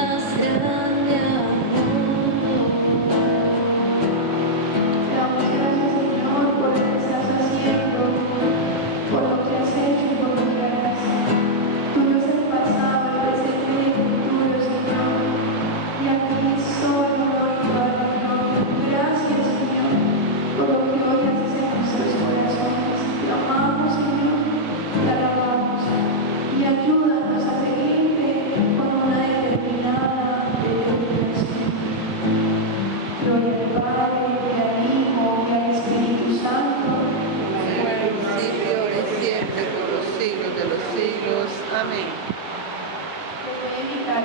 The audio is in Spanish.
más grande amor. Te damos gracias, Señor, por lo que estás haciendo, por lo que has hecho y por lo que harás. Tuyo es el pasado, el presente y el futuro, Señor. Y aquí estoy, Señor, para honor. Gracias, Señor, por lo que hoy haces en nuestros corazones. Te amamos, Señor, te alabamos. Y ayúdanos a seguirte con una determinada determinación. Gloria al Padre, y al Hijo, y al Espíritu Santo. En el principio, ahora y siempre, por los siglos de los siglos. Amén. Te voy a invitar